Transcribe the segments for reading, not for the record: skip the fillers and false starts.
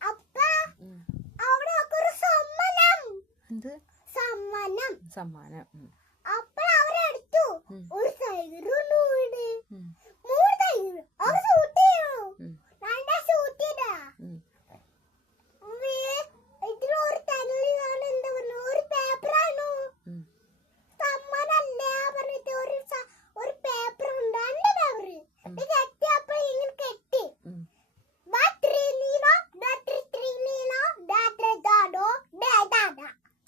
അപ്പൊ അവിടെ ഒരു സമ്മാനം. എന്ത് സമ്മാനം? സമ്മാനം. അപ്പോൾ അവരെടുത്തു ഒരു സൈക്കിൾ, 3 സൈക്കിൾ. അവർ ഷൂട്ട് ചെയ്യണു. 2 ഷൂട്ട് ചെയ്താ ഇതിലൊരു തല്ലിലാണ്. എന്താ പറഞ്ഞു, ഒരു പേപ്പറാണു. സമ്മാനല്ല പറഞ്ഞിട്ട് ഒരു പേപ്പർ ഉണ്ട്. 2 പേപ്പർ കെട്ടിയപ്പോൾ ഇങ്ങനെ കെട്ടി.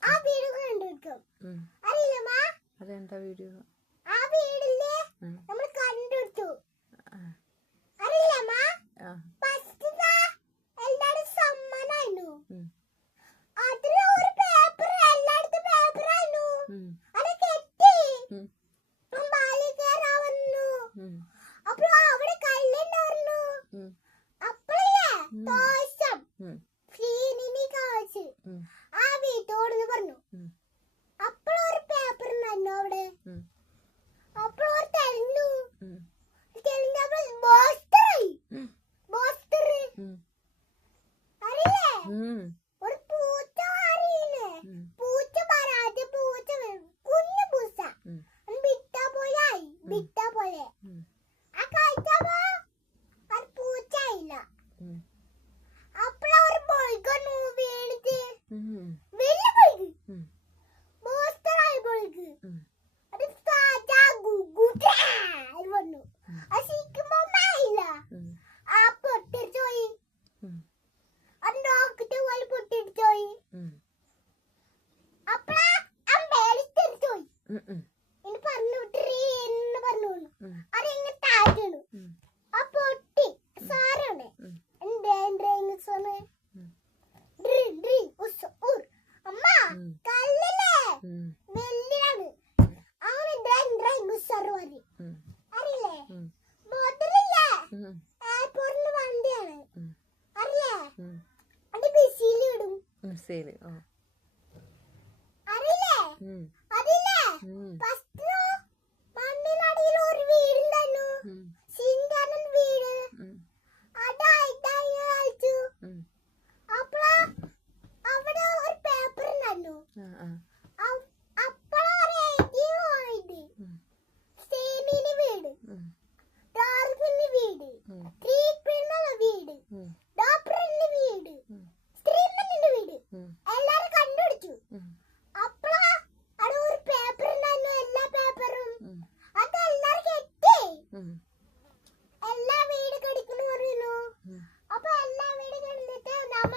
ആ വീഡിയോ കണ്ടിരിക്കും. അറിയില്ലമ്മാ? അതെന്താ വീഡിയോ? ആ വീഡിയോയില് നമ്മൾ കണ്ടെടുത്തു. അറിയില്ലമ്മാ? ഫസ്റ്റ് എല്ലാവരും സമ്മാനായിരുന്നു. അതിൽ ഒരു പേപ്പർ, എല്ലായിടത്തും പേപ്പറായിരുന്നു. അത് കെട്ടി ബാലി കയറാൻ വന്നു. അപ്പൊ അവിടെ കല്ലുണ്ടായിരുന്നു. അപ്പോഴേ ദോഷം ഫ്രീനിനി കാശ് ആ വീട്ടോടെന്ന് പറഞ്ഞു. അപ്പോഴൊരു പേപ്പർ ഉണ്ടായിരുന്നു അവിടെ. അപ്പോഴൊരു തെളിഞ്ഞു. തെളിഞ്ഞപ്പോൾ പോസ്റ്ററായി. പോസ്റ്റർ അറിയില്ലേ? ഒരു പൂച്ച അറിയില്ലേ? പൂച്ച പറയാതെ പൂച്ച കുഞ്ഞു പൂച്ച വിട്ടാ പോയായി. വിട്ടാ പോലെ ആ കഴിച്ചപ്പോ അത് പൂച്ചായില്ല. അപ്പോഴൊരു ബൾഗു വീണിട്ട് വലിയ ബൾഗ്, പോസ്റ്ററായി ബൾഗ്. അത് വന്നു. അത് ശരിക്കുമ്പോ ആയില്ല. ആ പൊട്ടിച്ചു പോയി. അത് നോക്കിട്ട് പോലെ പൊട്ടിച്ചു പോയി. അപ്പഴാ അമ്പേളിച്ചു പോയി. ഇനി പറഞ്ഞു വിട്ടീ എന്ന് പറഞ്ഞു. അതെങ്ങനെ താഴ്ന്നു. ആ പൊട്ടി സാറാണ്. അമ്മ കല്ലില്ലേ വെള്ളിയാണ്. അറിയില്ലേ? ബോട്ടിലില്ലേ? എയർപോർട്ടിന് വണ്ടിയാണ്. അറിയില്ലേ? അത് ബിസിയിൽ ഇടും. അറിയില്ലേ? അതില്ലേ ഫസ്റ്റ് മണ്ണിനടിയിൽ ഒരു വീടുണ്ടായിരുന്നു. സിംഗാനൻ വീട്. അതായിട്ടായി അയച്ചു. അപ്പോഴാ അവിടെ ഒരു പേപ്പർ ഉണ്ടായിരുന്നു. അപ്പോഴാണ് സേമിന് വീട്, ഡാർക്കിന് വീട്, ക്രീപ്പിനുള്ള വീട്, ഡോക്ടറിന്റെ വീട്, സ്ത്രീമന്റെ വീട് എല്ലാരും കണ്ടുപിടിച്ചു. അപ്പോഴാ അവിടെ ഒരു പേപ്പർ ഉണ്ടായിരുന്നു. എല്ലാ പേപ്പറും അതെല്ലാരും കെട്ടി എല്ലാ വീട് കടിക്കുന്നു പറയുന്നു. അപ്പൊ എല്ലാ വീട് കണ്ടിട്ട് നമ്മ